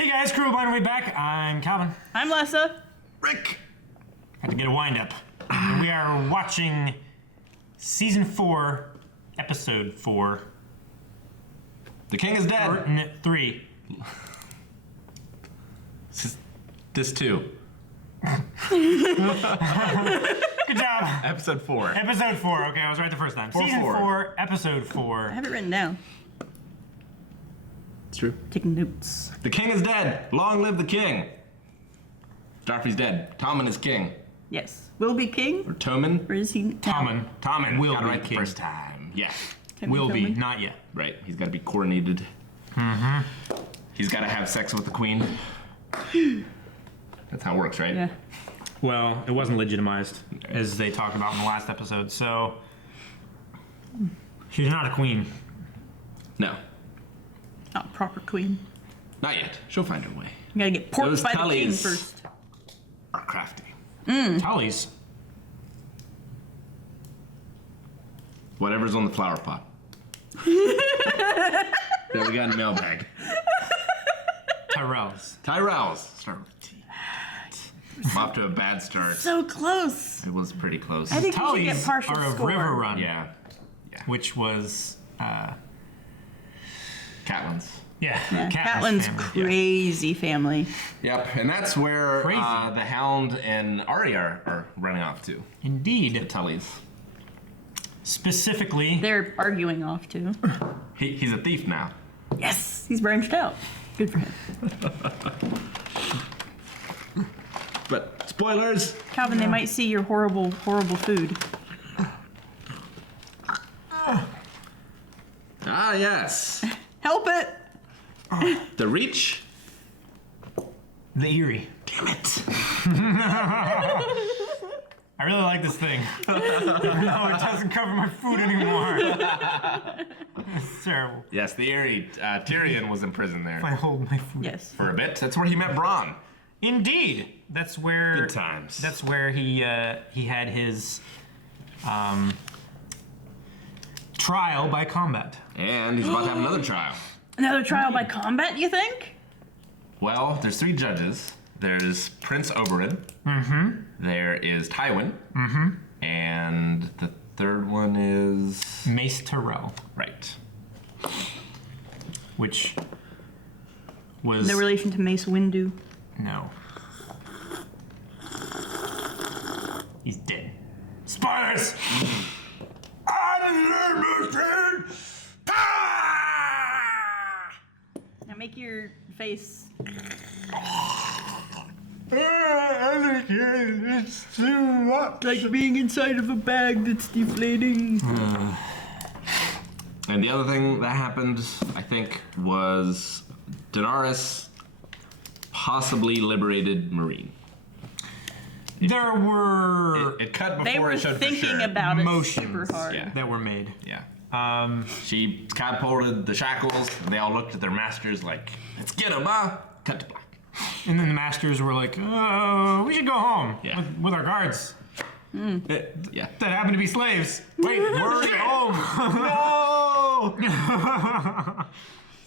Hey guys, crew, by the way back. I'm Calvin. I'm Lessa. Rick! Had to get a wind up. We are watching Season 4, Episode 4. The king is dead. Curtain 3. This too. Good job. Episode 4. Episode 4. Okay, I was right the first time. 4-4. Season 4, Episode 4. I have it written down. It's true. Taking notes. The king is dead. Long live the king. Joffrey's dead. Tommen is king. Yes. Will be king? Or Tommen. Or is he? Tommen. Tommen. Will Got it be right king. the first time. Yeah. Will be, Tommen? not yet. Right. He's got to be coronated. Mm-hmm. He's got to have sex with the queen. That's how it works, right? Yeah. Well, it wasn't legitimized, as they talked about in the last episode, so... She's not a queen. No. Not a proper queen. Not yet. She'll find her way. You gotta get porked Those by the king Tullys first. are crafty. Tully's. Whatever's on the flower pot. That we got in the mailbag. Tyrell's. Tyrell's. Start with T. I'm off to a bad start. So close. It was pretty close. I think we should Tully's get partial are a score. river run, Yeah. which was, Catelyn's. Yeah, Catelyn's Catelyn's family. crazy family. Yep, and that's where Crazy. the Hound and Arya are running off to. The Indeed. Tullys. Specifically, They're arguing off too. He's a thief now. Yes, he's branched out. Good for him. But spoilers. Calvin, they might see your horrible, horrible food. Ah, yes. Help it. The Reach. the Eerie. Damn it. I really like this thing. No, it doesn't cover my food anymore. It's terrible. Yes, the Eerie. Tyrion was in prison there I hold my food. Yes. for a bit. That's where he met Bronn. Indeed. That's where. Good times. That's where he had his trial by combat. And he's about to have another trial. Another trial by combat, you think? Well, there's 3 judges. There's Prince Oberyn. Mm-hmm. There is Tywin. Mm-hmm. And the third one is... Mace Tyrell, Right. which was The relation to Mace Windu. no. He's dead. Spoilers. Now make your face. It's too much. Like being inside of a bag that's deflating. And the other thing that happened, I think, was Daenerys possibly liberated Marine. There were It cut before They were it showed thinking for sure. about it Motions. super hard. Yeah. that were made. Yeah. She catapulted the shackles, and they all looked at their masters like, let's get him, huh? Cut to black. And then the masters were like, "Oh, we should go home Yeah. with our guards Yeah. that happen to be slaves." Wait, we're at home. No.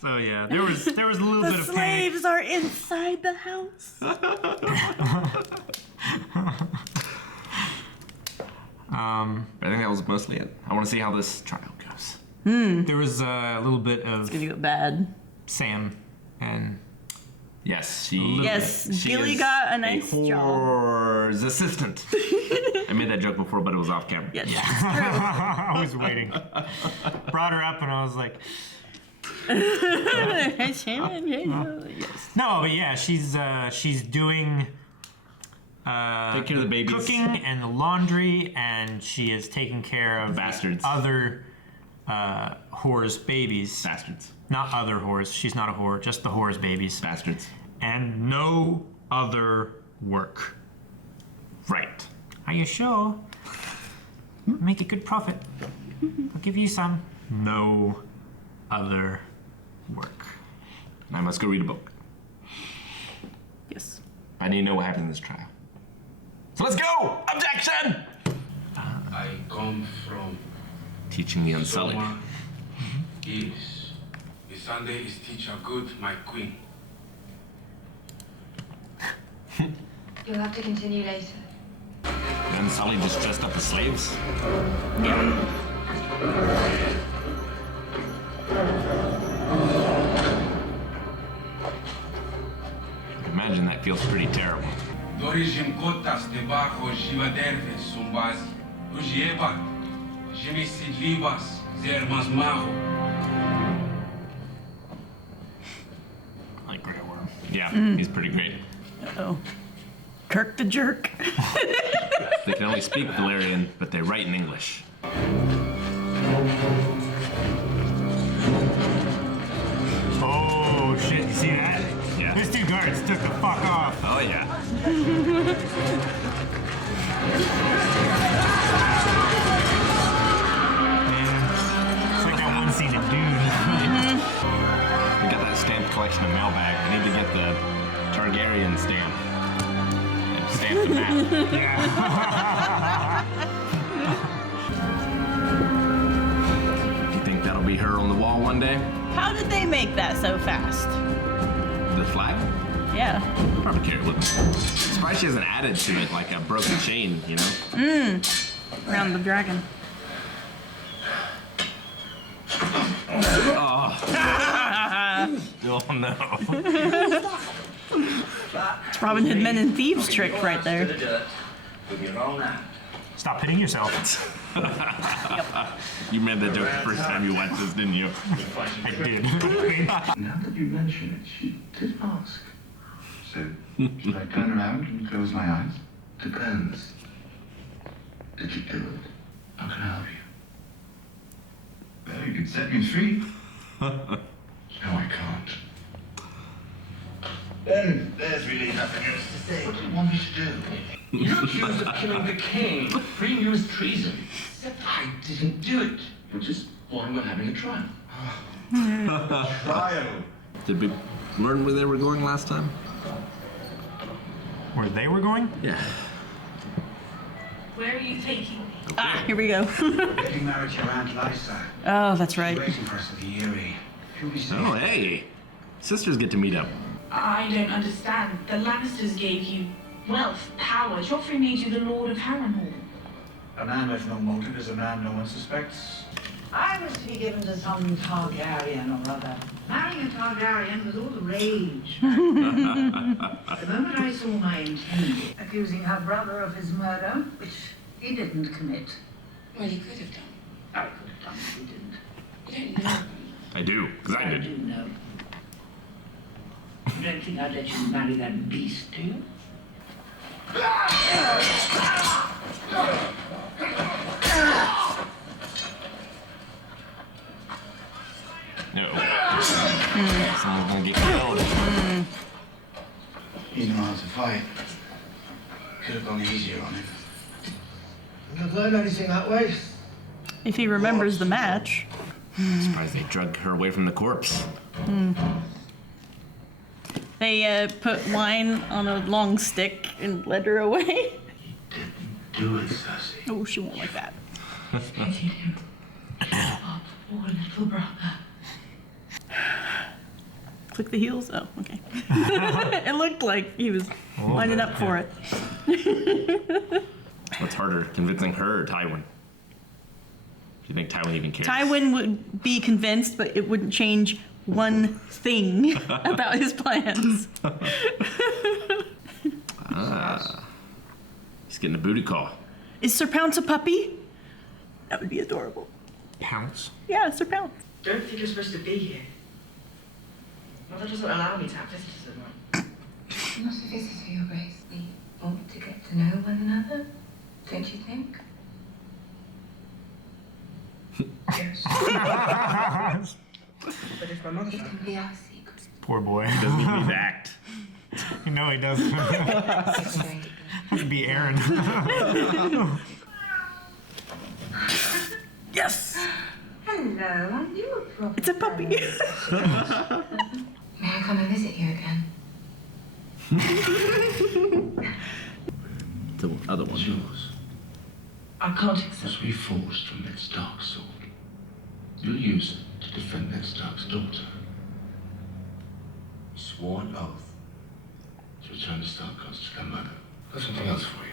So yeah, there was a little The bit of panic. slaves are inside the house. I think that was mostly it. I want to see how this trial goes. There was a little bit of Gonna go bad. Sam and Yes, she. Yes, she Gilly is got a nice job. whore's assistant. I made that joke before, but it was off camera. Yes. I was waiting. Brought her up and I was like, Yes. no, but yeah, she's doing Take care of the babies. cooking and the laundry, and she is taking care of Bastards. other whores' babies. Bastards. Not other whores. She's not a whore. Just the whores' babies. Bastards. And no other work. Right. Are you sure? Make a good profit. I'll give you some. No other work. And I must go read a book. Yes. I need to know what happened in this trial. So let's go! Objection! I come from Teaching the Unsullied. someone is. The Sunday is teacher good, my queen. You'll have to continue later. And Sully just dressed up the slaves? Imagine that feels pretty terrible. Dorijim kotas debajo živaderve sumbazi. Ujieba. Jimi sidlivas zermas maho. I like Grey Worm. Yeah, he's pretty great. Oh. Kirk the jerk. They can only speak Valyrian, but they write in English. Oh shit, you see that? Yeah. Those two guards took the fuck off. Oh yeah. Man, it's like that one scene in Dune. We got that stamped collection of mailbag. We need to get the Targaryen stamp. And stamp the map. Yeah. Do you think that'll be her on the wall one day? How did they make that so fast? The flag? Yeah. Probably carry it with them. Surprised she hasn't added to it like a broken chain, you know? Around the dragon. Oh no. It's Robin Hood Men and Thieves trick right there. With your own hand. Stop hitting yourself. You made that joke the first time you watched this, didn't you? I did. Now that you mention it, she did ask. So, should I turn around and close my eyes? Depends. Did you do it? How can I help you? Well, you could set me free. No, I can't. Then there's really nothing else to say. What do you want me to do? You're accused of killing the king. Previous treason. Except I didn't do it. We're just one we're having a trial. Trial? Did we learn where they were going last time? Where they were going? Yeah. Where are you taking me? Ah, here we go. Getting married to your Aunt Lysa. Oh, that's right. Waiting for us at the Erie. She'll be safe. Oh, hey. Sisters get to meet up. I don't understand. The Lannisters gave you wealth, power. Joffrey made you the Lord of Harrenhal. A man with no motive is a man no one suspects. I was to be given to some Targaryen or other. Marrying a Targaryen was all the rage. The moment I saw my intended accusing her brother of his murder, which he didn't commit. Well, he could have done. I could have done it, he didn't. You don't know. I do, because I I did. do know. You don't think I'd let you marry that beast, do you? No. Someone's gonna get killed. You know how to fight. Could have gone easier on him. I've learned anything that way. If he remembers the match. Surprised they drug her away from the corpse. They put wine on a long stick and led her away. Do it, Cersei. Oh, she won't like that. Pitied him. Oh, poor little brother. Click the heels? Oh, okay. It looked like he was lining up for it. What's harder, convincing her or Tywin? Do you think Tywin even cares? Tywin would be convinced, but it wouldn't change one thing about his plans. He's getting a booty call. Is Sir Pounce a puppy? That would be adorable. Pounce. Yeah, Sir Pounce. Don't think you're supposed to be here. Mother doesn't allow me to have visitors at night. I'm not a visitor, Your Grace. We ought to get to know one another, don't you think? Yes. But if my mother It found can be our secret. Poor boy. Doesn't even need to act. You know he doesn't. Has to be Aaron. Yes! Hello, are you a proper It's a puppy. May I come and visit you again? The other one. It's yours. I can't accept. Was reforged from Ned Stark's sword. You'll use it to defend Ned Stark's daughter. Sworn oath. To return the Stark gods to Then, mother, got something else for you.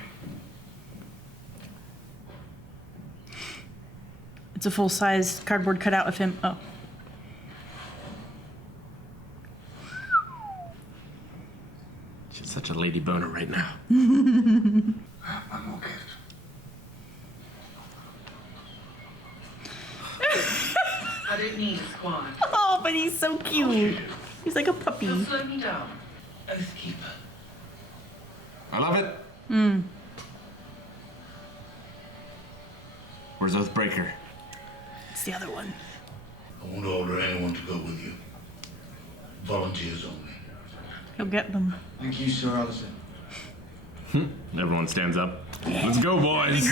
It's a full-size cardboard cutout of him. Oh. She's such a lady boner right now. One more gift. I don't need a squad. Oh, but he's so cute. He's like a You'll puppy. slow me down. Oathkeeper. I love it. Where's Oathbreaker? It's the other one. I won't order anyone to go with you. Volunteers only. He'll get them. Thank you, Sir Allison. Everyone stands up. Let's go, boys.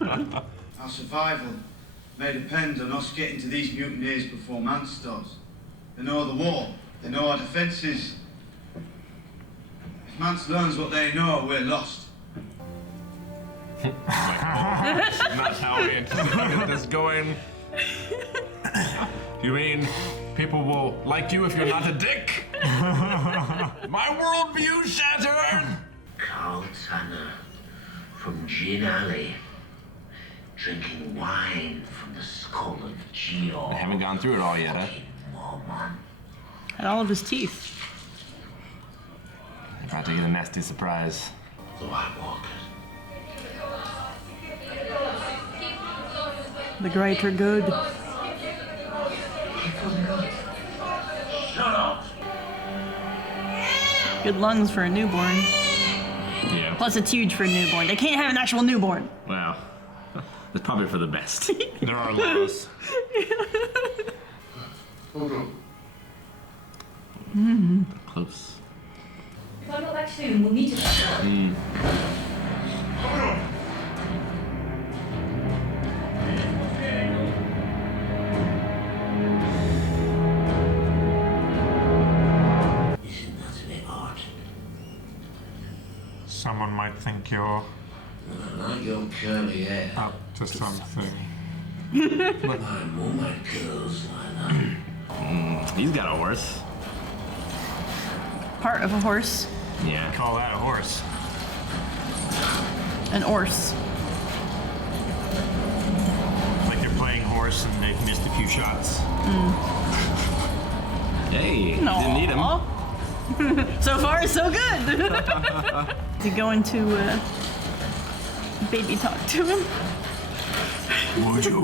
Our survival may depend on us getting to these mutineers before Mance does. They know the war. They know our defenses. If Mance learns what they know, we're lost. Not how we anticipated this going. You mean people will like you if you're not a dick? My worldview shattered! Carl Tanner from Gin Alley, drinking wine from the skull of Georg. I haven't gone through it all yet, huh? Mormon. And all of his teeth. About to get a nasty surprise. The White Walkers. The greater good. Shut up! Good lungs for a newborn. Yeah. Plus, it's huge for a newborn. They can't have an actual newborn. Wow. That's probably for the best. There are laws. Hold on. Close. If I'm not back soon, we'll need to. Isn't that a bit odd? Someone might think you're I like your curly hair. up to something. My mum had curls like that. He's got a horse. Part of a horse. Yeah. Call that a horse. An horse. Like you're playing horse and they've missed a few shots. Hey, didn't need him. Aw. So far, so good. Is he going to baby talk to him? Would you?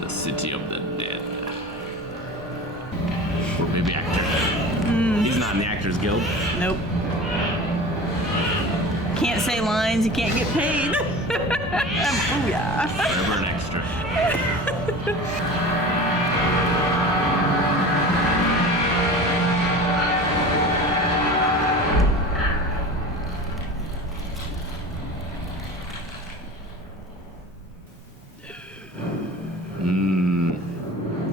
The city of the dead. Or maybe actor. He's not in the Actors Guild. Nope. Can't say lines, he can't get paid. Booyah. Forever an extra.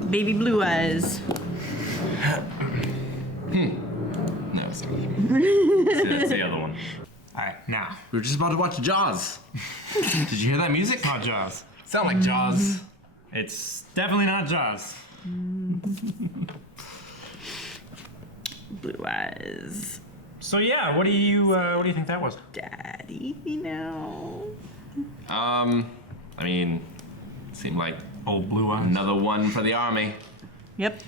Baby blue eyes. No, sorry. It's the other one. Alright, now. We were just about to watch Jaws. Did you hear that music? Not Jaws. Sound like Jaws. It's definitely not Jaws. Blue eyes. So yeah, what do you think that was? Daddy, you know. I mean, seemed like Old blue eyes. another one for the army. Yep.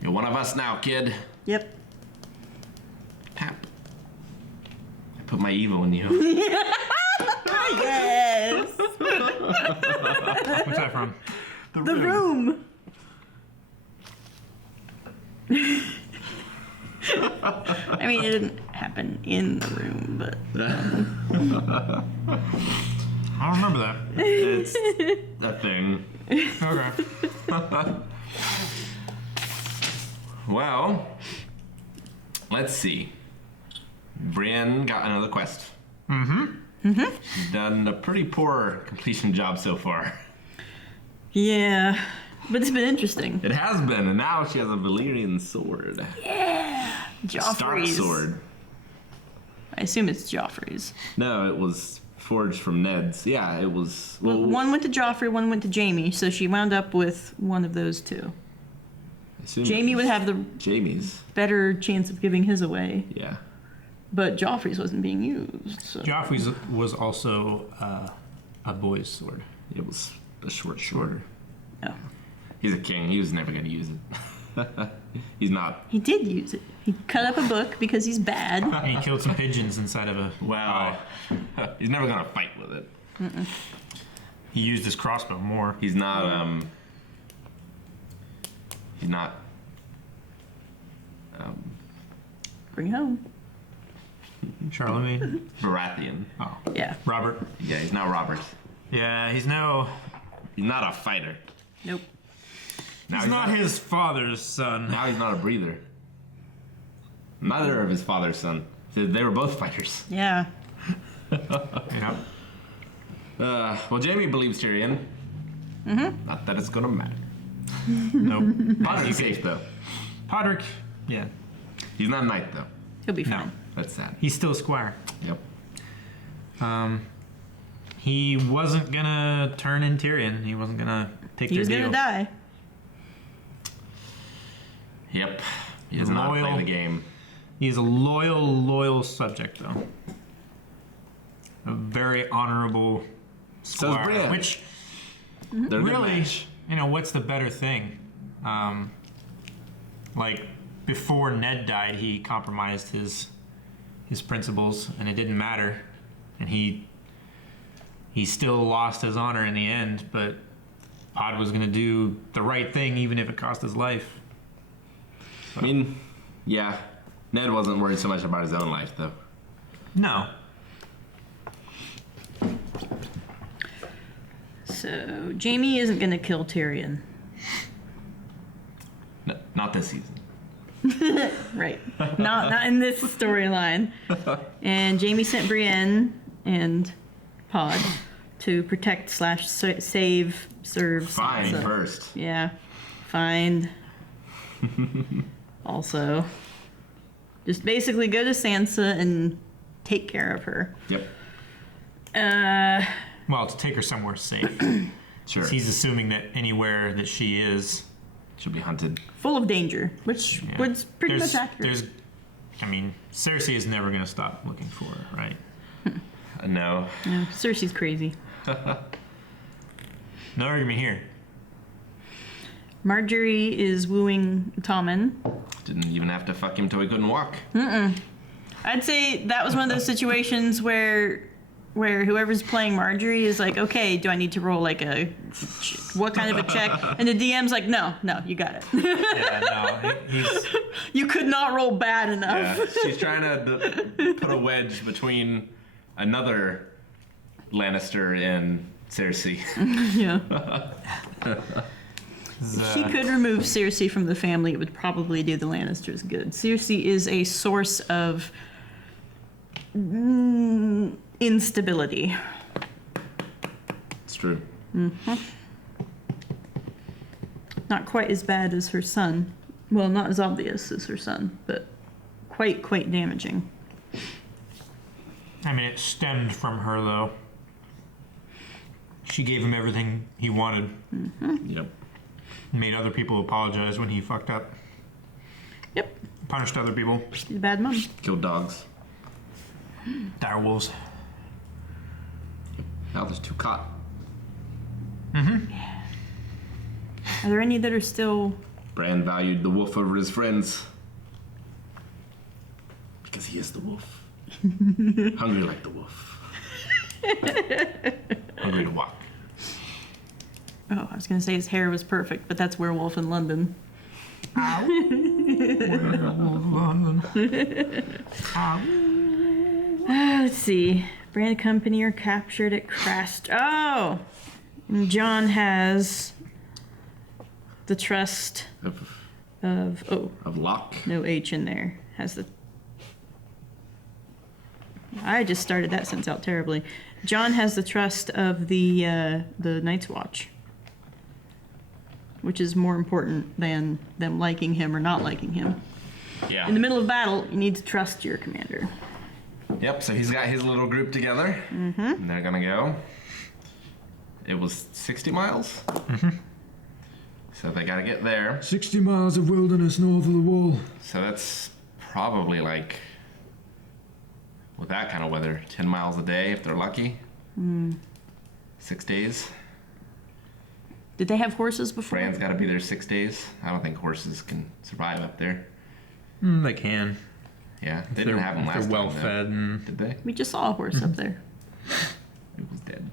You're one of us now, kid. Yep. Pap. I put my evil in you. Yes. What's that from? The room. I mean, it didn't happen in the room, but I don't remember that. It's a thing. Okay. Well, let's see. Brienne got another quest. She's done a pretty poor completion job so far. yeah. But it's been interesting. It has been, and now she has a Valyrian sword. Stark Joffrey's. sword. I assume it's Joffrey's. No, it was forged from Ned's. Yeah, it was. Well, one went to Joffrey, one went to Jaime, so she wound up with one of those two. Jaime would have the Jaime's better chance of giving his away. Yeah. But Joffrey's wasn't being used. So. Joffrey's was also a boy's sword. It was a shorter. Oh. He's a king. He was never going to use it. He's not. He did use it. He cut up a book because he's bad. And he killed some pigeons inside of a... Wow. He's never going to fight with it. Mm-mm. He used his crossbow more. He's not, He's not... Bring home. Charlemagne? Baratheon. Oh. Yeah. Robert? Yeah, he's not Robert. Yeah, he's no... He's not a fighter. Nope. Now He's not his father's son. Now he's not a breather. Neither of his father's son. They were both fighters. Yeah. Yeah. Well, Jaime believes Tyrion. Mm-hmm. Not that it's gonna matter. Nope. Podrick's safe though. Podrick, yeah. He's not a knight though. He'll be fine. That's sad. He's still a squire. Yep. He wasn't gonna turn in Tyrion. He wasn't gonna take He their was deal. gonna die. Yep. He does not play the game. He's a loyal subject, though. A very honorable squire. So is Brienne. Which, They're a good really, match. you know, what's the better thing? Like, before Ned died, he compromised his principles, and it didn't matter. And he still lost his honor in the end, but Pod was going to do the right thing, even if it cost his life. I mean, yeah. Ned wasn't worried so much about his own life, though. No. So, Jaime isn't gonna kill Tyrion. No, not this season. Right. Not in this storyline. And Jaime sent Brienne and Pod to protect / save, serve. Fine Sansa. first. Yeah. Find. Also. Just basically go to Sansa and take care of her. Yep. Well, to take her somewhere safe. Sure. He's assuming that anywhere that she is, she'll be hunted. Full of danger, which was pretty much accurate. I mean, Cersei is never going to stop looking for her, right? No. Yeah, Cersei's crazy. No argument here. Marjorie is wooing Tommen. Didn't even have to fuck him till he couldn't walk. Mm-mm. I'd say that was one of those situations where whoever's playing Marjorie is like, okay, do I need to roll like what kind of a check? And the DM's like, no, you got it. Yeah, no, he's... You could not roll bad enough. Yeah, she's trying to put a wedge between another Lannister and Cersei. Yeah. If she could remove Cersei from the family, it would probably do the Lannisters good. Cersei is a source of instability. It's true. Mm-hmm. Not quite as bad as her son. Well, not as obvious as her son, but quite damaging. I mean, it stemmed from her, though. She gave him everything he wanted. Mm-hmm. Yep. Made other people apologize when he fucked up. Yep. Punished other people. She's a bad mom. Killed dogs. Dire wolves. Now there's 2 caught. Mm-hmm. Yeah. Are there any that are still... Bran valued the wolf over his friends. Because he is the wolf. Hungry like the wolf. Hungry to walk. Oh, I was going to say his hair was perfect, but that's Werewolf in London. Ow. Werewolf London. Ow. Let's see. Brand company are captured at Crast. Oh! And John has the trust of Locke. No H in there. Has the... I just started that sentence out terribly. John has the trust of the Night's Watch, which is more important than them liking him or not liking him. Yeah. In the middle of battle, you need to trust your commander. Yep, so he's got his little group together. Mm-hmm. And they're gonna go. It was 60 miles. Mm-hmm. So they gotta get there. 60 miles of wilderness north of the wall. So that's probably like, with that kind of weather, 10 miles a day if they're lucky. 6 days. Did they have horses before? Fran's gotta be there 6 days. I don't think horses can survive up there. They can. Yeah, they didn't have them last time. They're well fed. And did they? We just saw a horse up there. It was dead.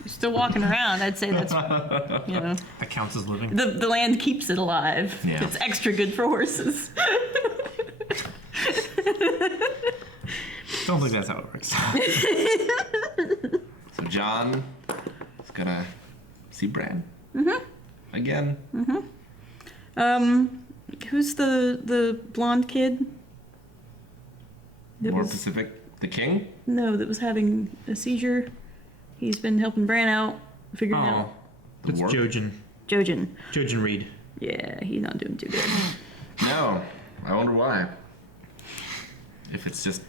You're still walking around. I'd say that's, that counts as living. The land keeps it alive. Yeah. It's extra good for horses. Don't think that's how it works. So John is gonna see Bran. Again. Who's the blonde kid? More Pacific. The king? No, that was having a seizure. He's been helping Bran out, figuring out. That's Warp? Jojen. Jojen Reed. Yeah, he's not doing too good. No. I wonder why. If it's just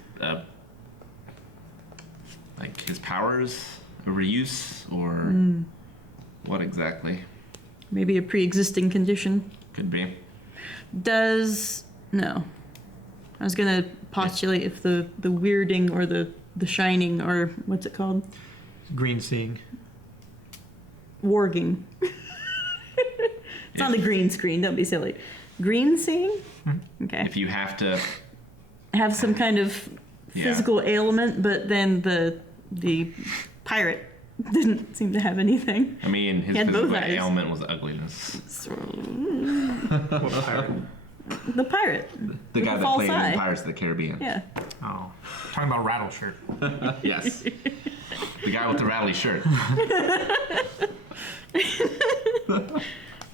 like his powers overuse or what exactly? Maybe a pre-existing condition. Could be. No. I was gonna postulate if the weirding or the shining or what's it called? Green seeing. Warging. It's on the green screen, don't be silly. Green seeing? Okay. If you have to Have some kind of physical ailment, but then the pirate didn't seem to have anything. I mean, his He had both physical eyes. ailment was ugliness. What pirate? The pirate. The guy With a that false played eye. in Pirates of the Caribbean. Yeah. Oh, talking about Rattleshirt. Yes. The guy with the rattly shirt.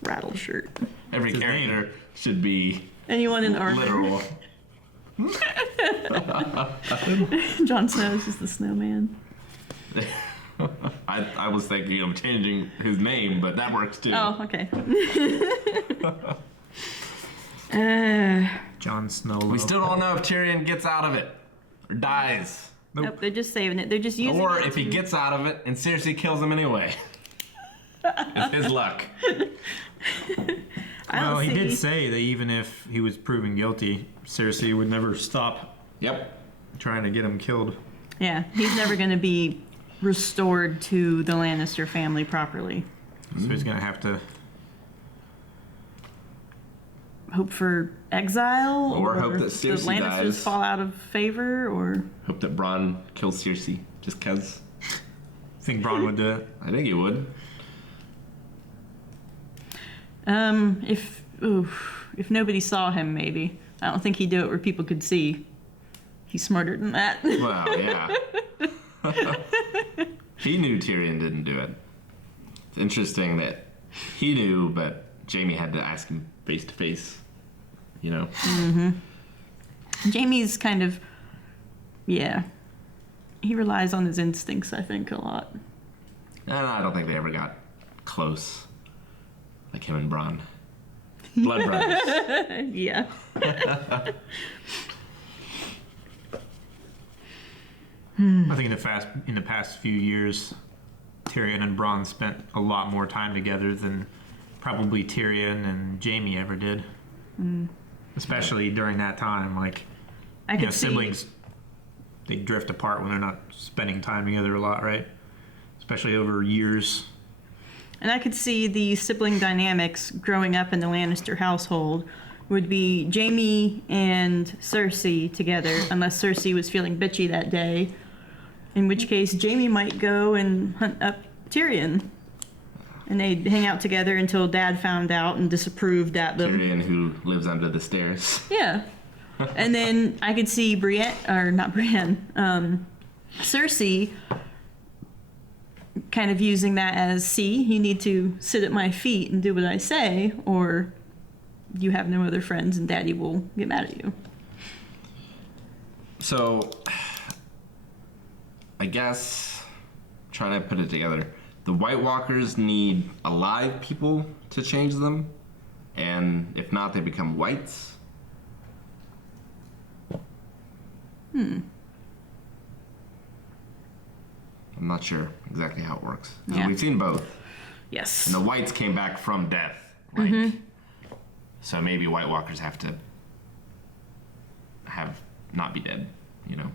Rattle shirt. Every his character should be Anyone in armor. literal. Jon Snow is just the snowman. I was thinking of changing his name, but that works too. Oh, okay. Jon Snow. We still don't know if Tyrion gets out of it or dies. Nope, they're just saving it. They're just using Or it if he to- gets out of it and Cersei kills him anyway. It's his luck. Well, he did say that even if he was proven guilty, Cersei would never stop Yep. trying to get him killed. Yeah, he's never going to be restored to the Lannister family properly. So he's gonna have to. Hope for exile, Or hope that the Cersei Lannisters dies. fall out of favor, or Hope that Bronn kills Cersei just cause. Think Bronn would do it? I think he would. if nobody saw him, maybe. I don't think he'd do it where people could see. He's smarter than that. Well, yeah. He knew Tyrion didn't do it. It's interesting that he knew, but Jaime had to ask him face to face. You know? Jaime's kind of, he relies on his instincts, I think, a lot. And I don't think they ever got close. Like him and Bronn. Blood brothers. Yeah. I think in the past few years, Tyrion and Bronn spent a lot more time together than probably Tyrion and Jaime ever did. Especially during that time, like I could see. siblings, they drift apart when they're not spending time together a lot, right? Especially over years. And I could see the sibling dynamics growing up in the Lannister household would be Jaime and Cersei together, unless Cersei was feeling bitchy that day. In which case, Jaime might go and hunt up Tyrion. And they'd hang out together until Dad found out and disapproved at them. Tyrion, who lives under the stairs. Yeah. And then I could see Cersei kind of using that as, see, you need to sit at my feet and do what I say, or you have no other friends and Daddy will get mad at you. So, I guess, trying to put it together, the White Walkers need alive people to change them, and if not, they become whites. I'm not sure exactly how it works. Yeah. We've seen both. Yes. And the whites came back from death. Like, so maybe White Walkers have to not be dead, you know?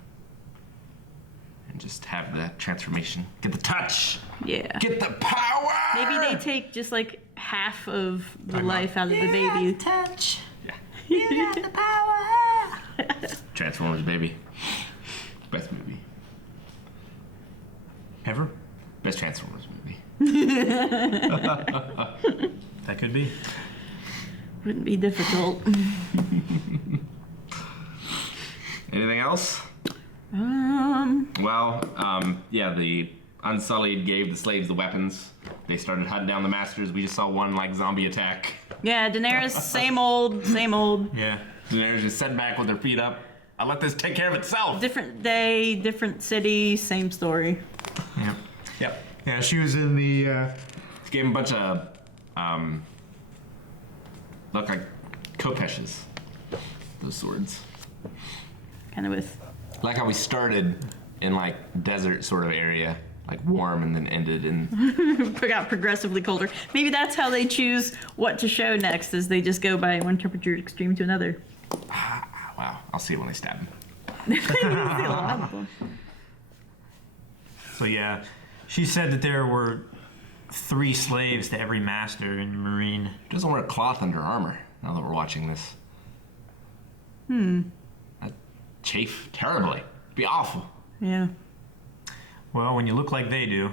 And just have the transformation. Get the touch. Yeah. Get the power. Maybe they take just like half of the life out of the baby. Touch. Yeah. You got the power. Transformers, baby. Best movie. Ever? Best Transformers movie. That could be. Wouldn't be difficult. Anything else? Yeah, the Unsullied gave the slaves the weapons. They started hunting down the masters. We just saw one like zombie attack. Yeah, Daenerys, same old, same old. Yeah. Daenerys just sat back with her feet up. I'll let this take care of itself. Different day, different city, same story. Yeah. Yep. Yeah, she was in the. Gave him a bunch of look like kopeshes. Those swords. Kind of with. Like how we started in like desert sort of area, like warm, and then ended in. Got progressively colder. Maybe that's how they choose what to show next, is they just go by one temperature extreme to another. Wow, I'll see it when they stab him. So yeah, she said that there were 3 slaves to every master in Marine. She doesn't wear cloth under armor. Now that we're watching this. That'd chafe terribly. It'd be awful. Yeah. Well, when you look like they do,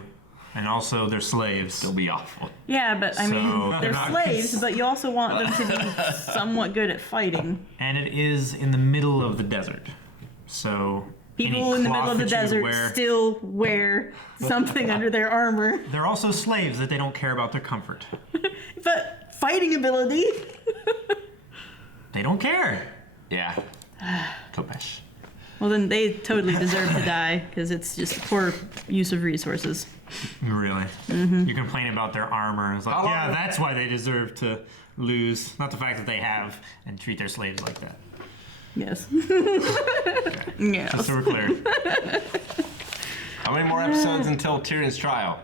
and also they're slaves. It'll be awful. Yeah, but I So, mean, they're not- slaves, but you also want them to be somewhat good at fighting. And it is in the middle of the desert. So People in the middle of the desert still wear something under their armor. They're also slaves that they don't care about their comfort. But fighting ability. They don't care. Yeah. Kopesh. Well, then they totally deserve to die, because it's just poor use of resources. Really? You complain about their armor. It's like, How long- yeah, that's why they deserve to lose. Not the fact that they have and treat their slaves like that. Yes. Yes. Just so we're clear. How many more episodes until Tyrion's trial?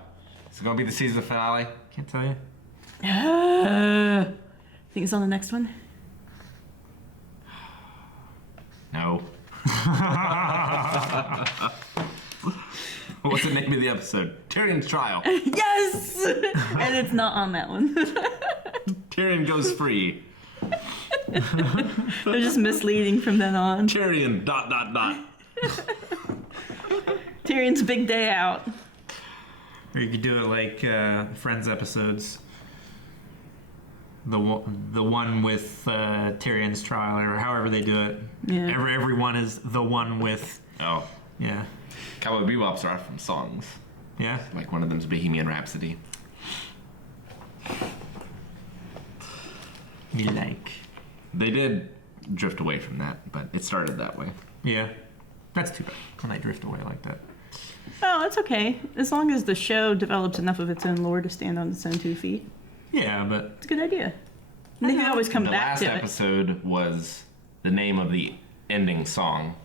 Is it going to be the season finale? Can't tell you. Think it's on the next one? No. What's the name of the episode? Tyrion's trial. Yes! And it's not on that one. Tyrion goes free. They're just misleading from then on. Tyrion ... Tyrion's big day out. Or you could do it like Friends episodes. The one with Tyrion's trial, or however they do it. Yeah. Everyone is the one with. Oh. Yeah. Cowboy Bebop's are from songs. Yeah. Like one of them's Bohemian Rhapsody. You like. They did drift away from that, but it started that way. Yeah. That's too bad when they drift away like that. Oh, it's okay. As long as the show develops enough of its own lore to stand on its own 2 feet. Yeah, but It's a good idea. And they can always come the back to last it. episode was the name of the ending song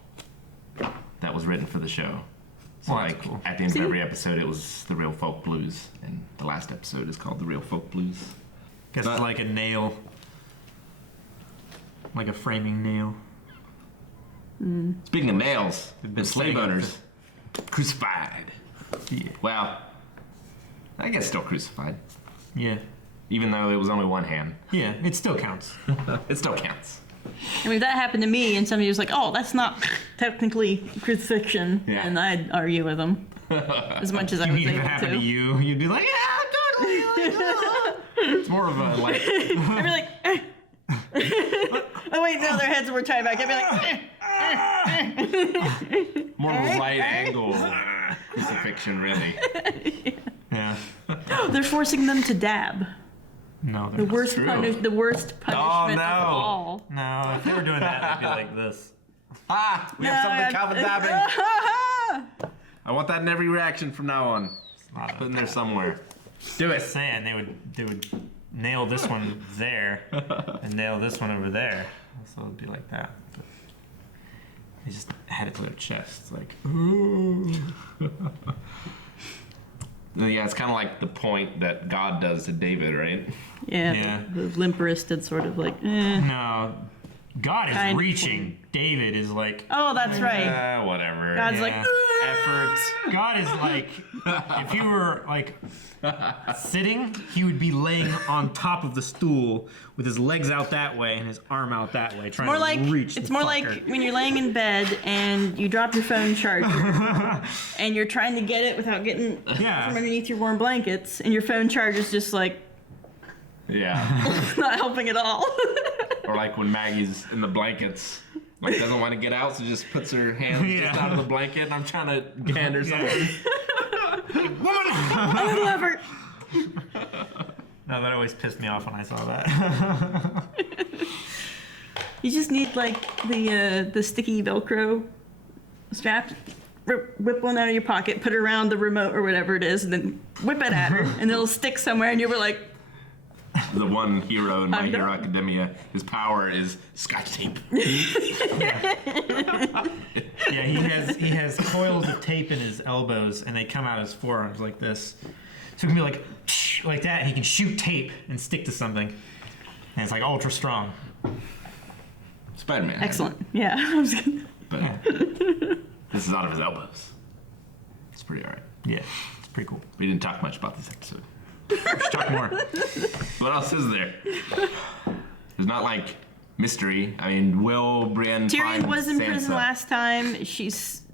that was written for the show. So Well, that's like cool. at the end See? of every episode, it was the Real Folk Blues, and the last episode is called the Real Folk Blues. guess it's like a nail. Like a framing nail. Speaking of nails, They've the been slave setting up owners crucified. Yeah. Well, I guess still crucified, Yeah. even though it was only one hand. Yeah, it still counts. It still counts. I mean, if that happened to me and somebody was like, oh, that's not technically crucifixion, Yeah. and I'd argue with them. As much as I You was need to able happen to. to you. You'd be like, yeah, totally. It's more of a like. I'd be like, oh wait, no, their heads were tied back. I'd be like, More of a right angle crucifixion, really. Yeah. they're forcing them to dab. No, The they're worst, true. the worst punishment no. of all. No, if they were doing that, it'd be like this. Ah, we have something Calvin dabbing. I want that in every reaction from now on. Put in there somewhere. Do it. Saying they would nail this one there and nail this one over there. So it'd be like that. But they just had it to their chest, like, ooh. Yeah, it's kind of like the point that God does to David, right? Yeah. The limp wristed sort of like, No, God is Kind of reaching. David is like, oh, that's right. Whatever. God's like, effort. God is like, if you were like sitting, he would be laying on top of the stool with his legs out that way and his arm out that way, trying to reach. It's more like when you're laying in bed and you drop your phone charger and you're trying to get it without getting from underneath your warm blankets, and your phone charger's just like not helping at all. Or like when Maggie's in the blankets, like doesn't want to get out, so just puts her hands just out of the blanket, and I'm trying to hand her something. A little effort. No, that always pissed me off when I saw that. You just need like the sticky Velcro strap. Whip one out of your pocket, put it around the remote or whatever it is, and then whip it at her, and it'll stick somewhere, and you're like. The one hero in My Hero Academia, his power is Scotch tape. Yeah, he has coils of tape in his elbows, and they come out his forearms like this. So it can be like that, and he can shoot tape and stick to something, and it's like ultra strong. Spider-Man. Excellent. Yeah. I was gonna... But this is out of his elbows. It's pretty alright. Yeah, it's pretty cool. We didn't talk much about this episode. We should talk more. What else is there? There's not like mystery. I mean, will Brienne Tyrion was in prison last time. He's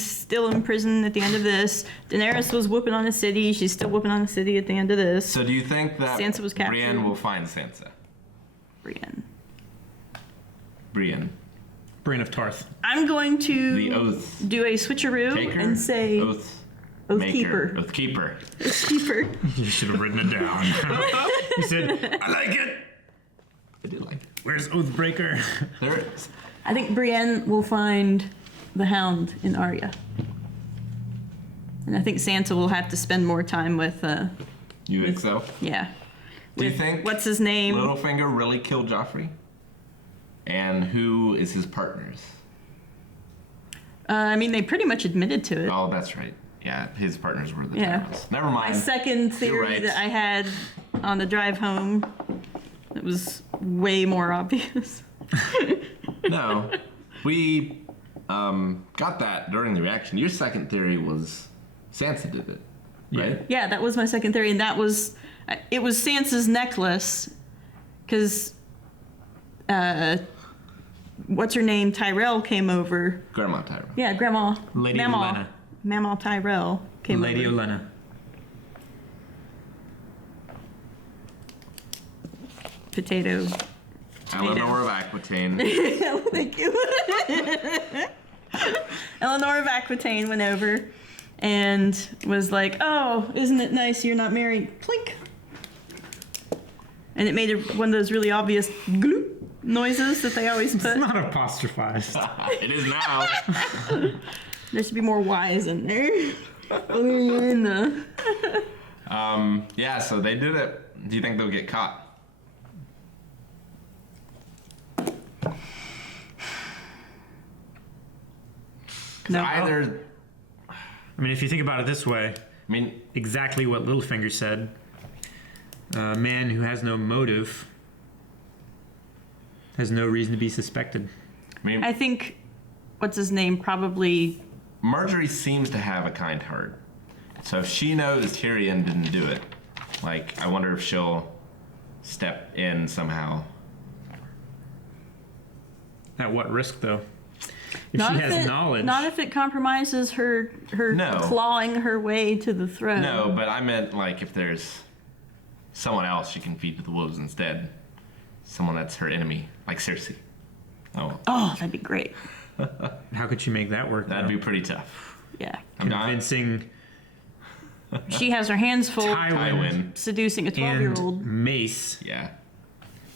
still in prison at the end of this. Daenerys was whooping on the city. She's still whooping on the city at the end of this. So do you think that Sansa was captured? Brienne will find Sansa? Brienne of Tarth. I'm going to the oath do a switcheroo taker? and say Oathkeeper. Oathkeeper. You should have written it down. You said, I like it. I did like it. Where's Oathbreaker? There it is. I think Brienne will find the Hound in Arya. And I think Sansa will have to spend more time with... You think so? Yeah. Do you think... What's his name? Littlefinger really killed Joffrey? And who is his partners? I mean, they pretty much admitted to it. Oh, that's right. Yeah, his partners were the Tyrells. Never mind. My second theory that I had on the drive home, it was way more obvious. No, we got that during the reaction. Your second theory was Sansa did it, right? Yeah, that was my second theory, and it was Sansa's necklace, because what's her name? Tyrell came over. Grandma Tyrell. Yeah, Grandma. Lady Olenna. Mama Tyrell came over. Lady Olenna. Potato. Eleanor of Aquitaine. Thank you. Eleanor of Aquitaine went over and was like, "Oh, isn't it nice you're not married?" Clink. And it made one of those really obvious gloop noises that they always put. It's not apostrophized. It is now. There should be more Y's in there. Yeah, so they did it. Do you think they'll get caught? No. Either. I mean, if you think about it this way, exactly what Littlefinger said. A man who has no motive has no reason to be suspected. I think, what's his name, probably... Marjorie seems to have a kind heart. So if she knows Tyrion didn't do it, like, I wonder if she'll step in somehow. At what risk, though? If Not she if has it, knowledge. Not if it compromises her No. clawing her way to the throne. No, but I meant, like, if there's someone else she can feed to the wolves instead. Someone that's her enemy, like Cersei. Oh, that'd be great. How could she make that work? That'd be pretty tough. Yeah. Convincing. She has her hands full Tywin. seducing a 12-year-old. And Mace. Yeah.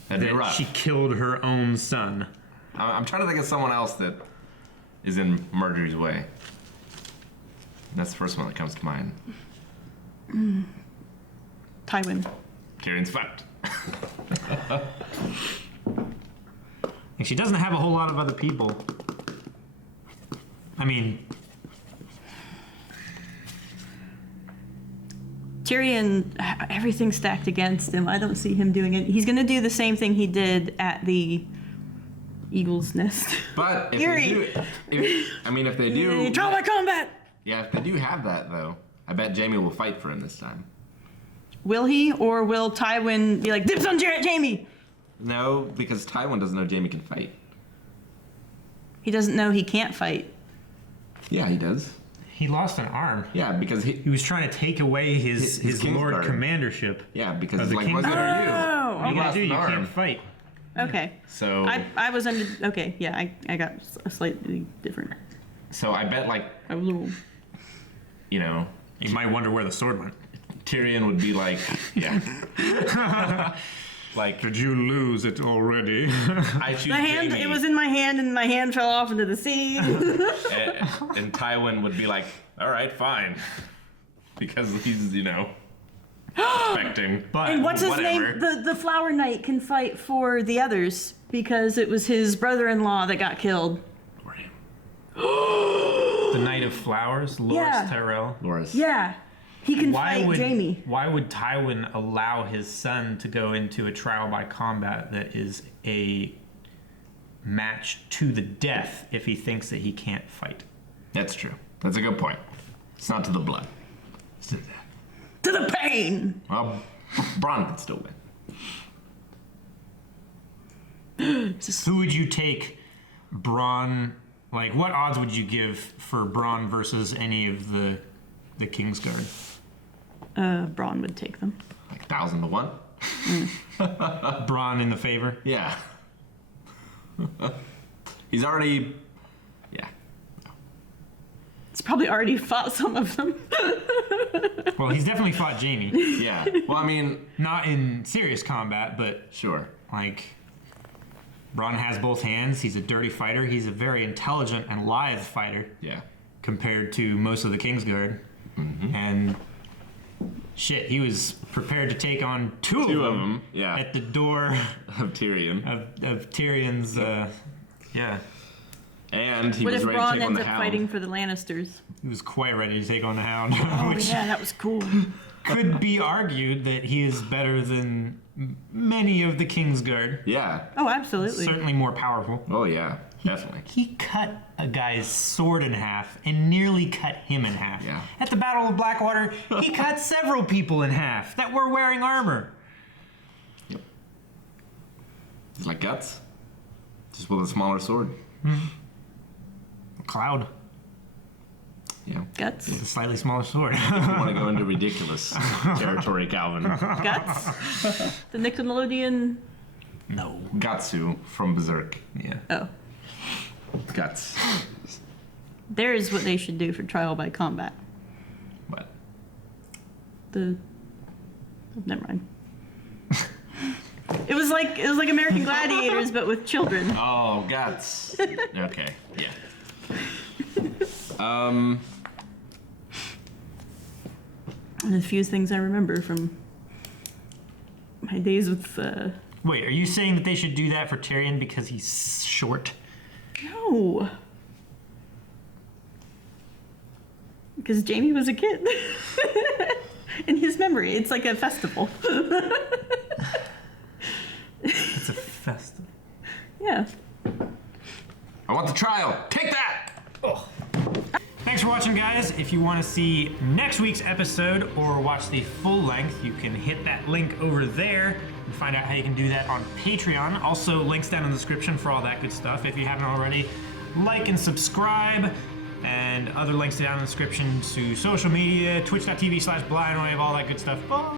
That'd be That rough. she killed her own son. I'm trying to think of someone else that is in Marjorie's way. That's the first one that comes to mind. Tywin. Tyrion's fucked. And she doesn't have a whole lot of other people. I mean, Tyrion, everything's stacked against him. I don't see him doing it. He's going to do the same thing he did at the Eagle's Nest. But if they do, if they do, trial by combat. Yeah, if they do have that though, I bet Jaime will fight for him this time. Will he, or will Tywin be like, dibs on Jaime? No, because Tywin doesn't know Jaime can fight. He doesn't know he can't fight. Yeah, he does. He lost an arm. Yeah, because he was trying to take away his Lord Kingsguard. Commandership. Yeah, because the like, what good are you? Oh, You lost an you arm. can't fight. Okay. So I was under. Okay, yeah, I got a slightly different. So I bet like a little. You know, you might wonder where the sword went. Tyrion would be like, yeah. Like, did you lose it already? I choose The hand. Jaime. It was in my hand, and my hand fell off into the sea. and Tywin would be like, all right, fine, because he's expecting. But And what's his whatever. name? The Flower Knight can fight for the others because it was his brother-in-law that got killed. Or him. The Knight of Flowers, Loras Yeah. Tyrell. Loras. Yeah, he can fight Jaime. Why would Tywin allow his son to go into a trial by combat that is a match to the death if he thinks that he can't fight? That's true. That's a good point. It's not to the blood. It's to the death. To the pain. Well, Bronn could still win. Who would you take, Bronn? Like, what odds would you give for Bronn versus any of the Kingsguard? Bronn would take them. Like 1,000 to 1. Bronn in the favor. Yeah. He's already. Yeah. He's probably already fought some of them. Well, he's definitely fought Jaime. Yeah. Well, I mean, not in serious combat, but sure. Like, Bronn has both hands. He's a dirty fighter. He's a very intelligent and lithe fighter. Yeah. Compared to most of the Kingsguard. Mm-hmm. And shit, he was prepared to take on two of them. Yeah. At the door of Tyrion. Of Tyrion's. Yeah. And he What was if ready to Bronn take on ends the up Hound. fighting for the Lannisters? He was quite ready to take on the Hound. Oh which yeah, that was cool. could be argued that he is better than many of the Kingsguard. Yeah. Oh, absolutely. Certainly more powerful. Oh yeah, definitely. He cut a guy's sword in half and nearly cut him in half. Yeah. At the Battle of Blackwater, he cut several people in half that were wearing armor. Yep. It's like Guts, just with a smaller sword. Mm-hmm. Cloud. Yeah. Guts. With a slightly smaller sword. If you want to go into ridiculous territory, Calvin. Guts. The Nickelodeon. No. Gatsu from Berserk. Yeah. Oh. Guts. There's what they should do for trial by combat. What? Oh, never mind. It was like American Gladiators, but with children. Oh, Guts. Okay. Yeah. And a few things I remember from my days with. Wait, are you saying that they should do that for Tyrion because he's short? No. Because Jaime was a kid. In his memory, it's like a festival. It's a festival. Yeah. I want the trial. Take that! Oh. Thanks for watching, guys. If you want to see next week's episode or watch the full length, you can hit that link over there and find out how you can do that on Patreon. Also, links down in the description for all that good stuff. If you haven't already, like and subscribe, and other links down in the description to social media, twitch.tv/blindwave, all that good stuff. Bye.